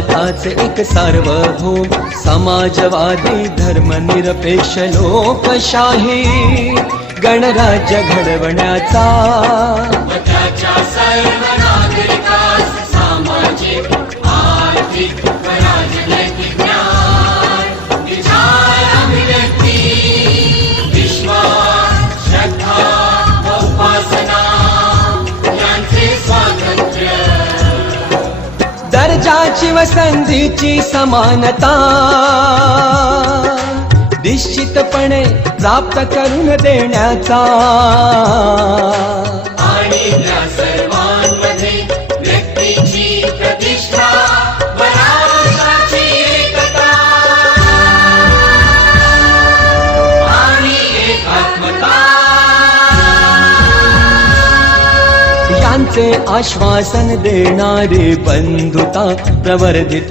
भारताचे एक सार्वभौम समाजवादी धर्मनिरपेक्ष लोकशाही गणराज्य घडवण्याचा त्याच्या सर्व नागरिकास सामाजिक आर्थिक व राजनैतिक न्याय विचार अभिव्यक्ती विश्वास श्रद्धा व उपासना यांचे स्वातंत्र्य दर्जाची व संधीची समानता निश्चितपणे प्राप्त करून देण्याचा आणि त्या सर्वांमध्ये व्यक्तीची प्रतिष्ठा व राष्ट्राची एकता आणि एकात्मता यांचे आश्वासन देणारे बंधुता प्रवर्धित